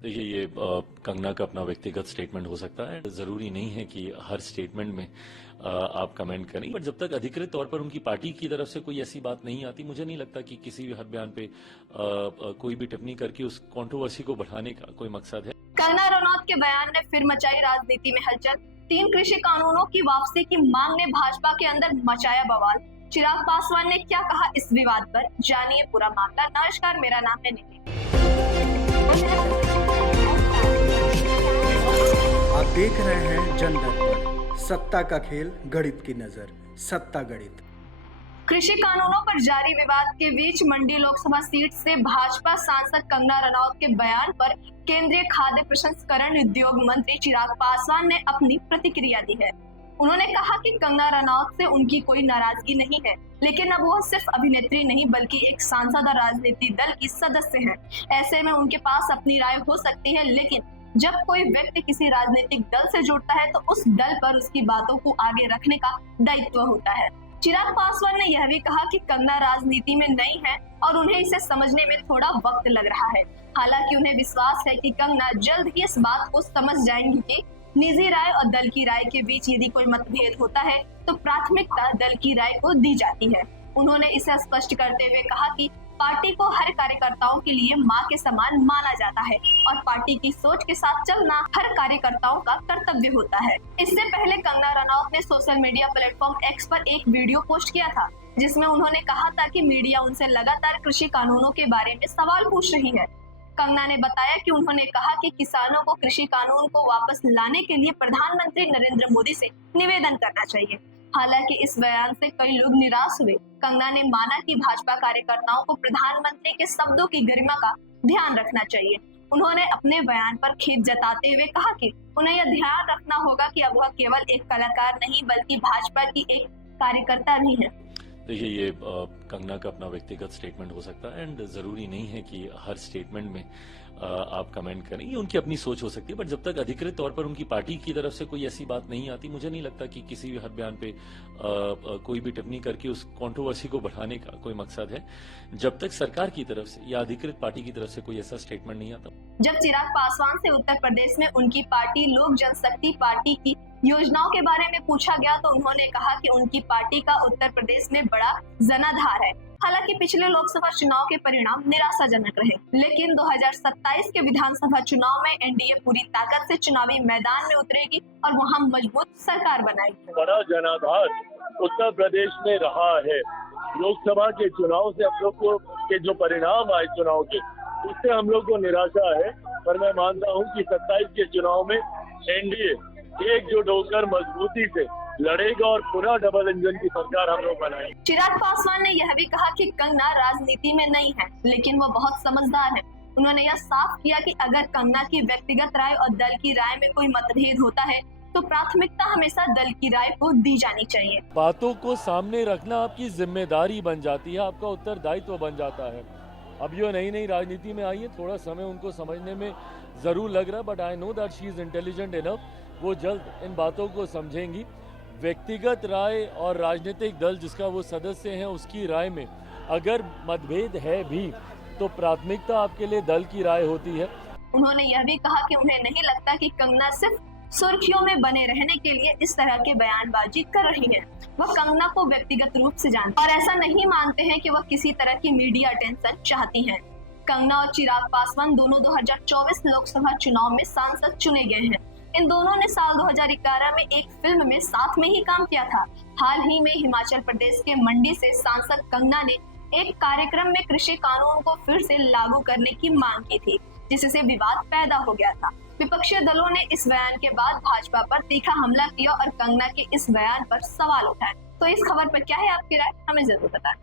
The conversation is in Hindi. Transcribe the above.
देखिए ये कंगना का अपना व्यक्तिगत स्टेटमेंट हो सकता है। जरूरी नहीं है कि हर स्टेटमेंट में आप कमेंट करें, बट जब तक अधिकृत तौर पर उनकी पार्टी की तरफ से कोई ऐसी बात नहीं आती, मुझे नहीं लगता कि किसी भी हर बयान पे कोई भी टिप्पणी करके उस कंट्रोवर्सी को बढ़ाने का कोई मकसद है। कंगना रनौत के बयान ने फिर मचाई राजनीति में हलचल। 3 कृषि कानूनों की वापसी की मांग ने भाजपा के अंदर मचाया बवाल। चिराग पासवान ने क्या कहा इस विवाद पर, जानिए पूरा मामला। नमस्कार, मेरा नाम है निधि। आप देख रहे हैं जन दर्पण, सत्ता का खेल, गणित की नजर, सत्ता गणित। कृषि कानूनों पर जारी विवाद के बीच मंडी लोकसभा सीट से भाजपा सांसद कंगना रनौत के बयान पर केंद्रीय खाद्य प्रसंस्करण उद्योग मंत्री चिराग पासवान ने अपनी प्रतिक्रिया दी है। उन्होंने कहा कि कंगना रनौत से उनकी कोई नाराजगी नहीं है, लेकिन अब वह सिर्फ अभिनेत्री नहीं बल्कि एक सांसद और राजनीतिक दल की सदस्य है। ऐसे में उनके पास अपनी राय हो सकती है, लेकिन जब कोई व्यक्ति किसी राजनीतिक दल से जुड़ता है तो उस दल पर उसकी बातों को आगे रखने का दायित्व होता है। चिराग पासवान ने यह भी कहा कि कंगना राजनीति में नई है और उन्हें इसे समझने में थोड़ा वक्त लग रहा है। हालांकि उन्हें विश्वास है कि कंगना जल्द ही इस बात को समझ जाएंगी कि निजी राय और दल की राय के बीच यदि कोई मतभेद होता है तो प्राथमिकता दल की राय को दी जाती है। उन्होंने इसे स्पष्ट करते हुए कहा कि पार्टी को हर कार्यकर्ताओं के लिए मां के समान माना जाता है और पार्टी की सोच के साथ चलना हर कार्यकर्ताओं का कर्तव्य होता है। इससे पहले कंगना रनौत ने सोशल मीडिया प्लेटफॉर्म एक्स पर एक वीडियो पोस्ट किया था, जिसमें उन्होंने कहा था कि मीडिया उनसे लगातार कृषि कानूनों के बारे में सवाल पूछ रही है। कंगना ने बताया कि उन्होंने कहा कि किसानों को कृषि कानून को वापस लाने के लिए प्रधानमंत्री नरेंद्र मोदी से निवेदन करना चाहिए। हालांकि इस बयान से कई लोग निराश हुए। कंगना ने माना कि भाजपा कार्यकर्ताओं को प्रधानमंत्री के शब्दों की गरिमा का ध्यान रखना चाहिए। उन्होंने अपने बयान पर खेद जताते हुए कहा कि उन्हें यह ध्यान रखना होगा कि अब वह केवल एक कलाकार नहीं बल्कि भाजपा की एक कार्यकर्ता भी है। देखिए ये कंगना का अपना व्यक्तिगत स्टेटमेंट हो सकता है, एंड जरूरी नहीं है कि हर स्टेटमेंट में आप कमेंट करें। ये उनकी अपनी सोच हो सकती है, बट जब तक अधिकृत तौर पर उनकी पार्टी की तरफ से कोई ऐसी बात नहीं आती, मुझे नहीं लगता कि किसी भी हर बयान पे कोई भी टिप्पणी करके उस कंट्रोवर्सी को बढ़ाने का कोई मकसद है, जब तक सरकार की तरफ से या अधिकृत पार्टी की तरफ से कोई ऐसा स्टेटमेंट नहीं आता। जब चिराग पासवान से उत्तर प्रदेश में उनकी पार्टी लोक जनशक्ति पार्टी की योजनाओं के बारे में पूछा गया तो उन्होंने कहा कि उनकी पार्टी का उत्तर प्रदेश में बड़ा जनाधार है। हालांकि पिछले लोकसभा चुनाव के परिणाम निराशाजनक रहे, लेकिन 2027 के विधानसभा चुनाव में एनडीए पूरी ताकत से चुनावी मैदान में उतरेगी और वहां मजबूत सरकार बनाएगी। बड़ा जनाधार उत्तर प्रदेश में रहा है। लोकसभा के चुनाव से हम लोग को के जो परिणाम आए चुनाव के, उससे हम लोग को निराशा है, पर मैं मानता हूं कि 27 के चुनाव में एनडीए एकजुट होकर मजबूती से लड़ेगा और पूरा डबल इंजन की सरकार हम लोग बनाएंगे। चिराग पासवान ने यह भी कहा कि कंगना राजनीति में नहीं है, लेकिन वो बहुत समझदार है। उन्होंने यह साफ किया कि अगर कंगना की व्यक्तिगत राय और दल की राय में कोई मतभेद होता है तो प्राथमिकता हमेशा दल की राय को दी जानी चाहिए। बातों को सामने रखना आपकी जिम्मेदारी बन जाती है, आपका उत्तरदायित्व बन जाता है। अब ये नई राजनीति में आई है, थोड़ा समय उनको समझने में जरूर लग रहा है, but I know that she is intelligent enough. वो जल्द इन बातों को समझेंगी। व्यक्तिगत राय और राजनीतिक दल जिसका वो सदस्य हैं उसकी राय में अगर मतभेद है भी तो प्राथमिकता आपके लिए दल की राय होती है। उन्होंने यह भी कहा कि उन्हें नहीं लगता कि कंगना सिर्फ सुर्खियों में बने रहने के लिए इस तरह के बयानबाजी कर रही है। वह कंगना को व्यक्तिगत रूप से जानते और ऐसा नहीं मानते हैं कि वह किसी तरह की मीडिया अटेंशन चाहती हैं। कंगना और चिराग पासवान दोनों 2024 लोकसभा चुनाव में सांसद चुने गए हैं। इन दोनों ने साल 2011 में एक फिल्म में साथ में ही काम किया था। हाल ही में हिमाचल प्रदेश के मंडी से सांसद कंगना ने एक कार्यक्रम में कृषि कानून को फिर से लागू करने की मांग की थी, जिससे विवाद पैदा हो गया था। विपक्षी दलों ने इस बयान के बाद भाजपा पर तीखा हमला किया और कंगना के इस बयान पर सवाल उठाए। तो इस खबर पर क्या है आपकी राय, हमें जरूर बताएं।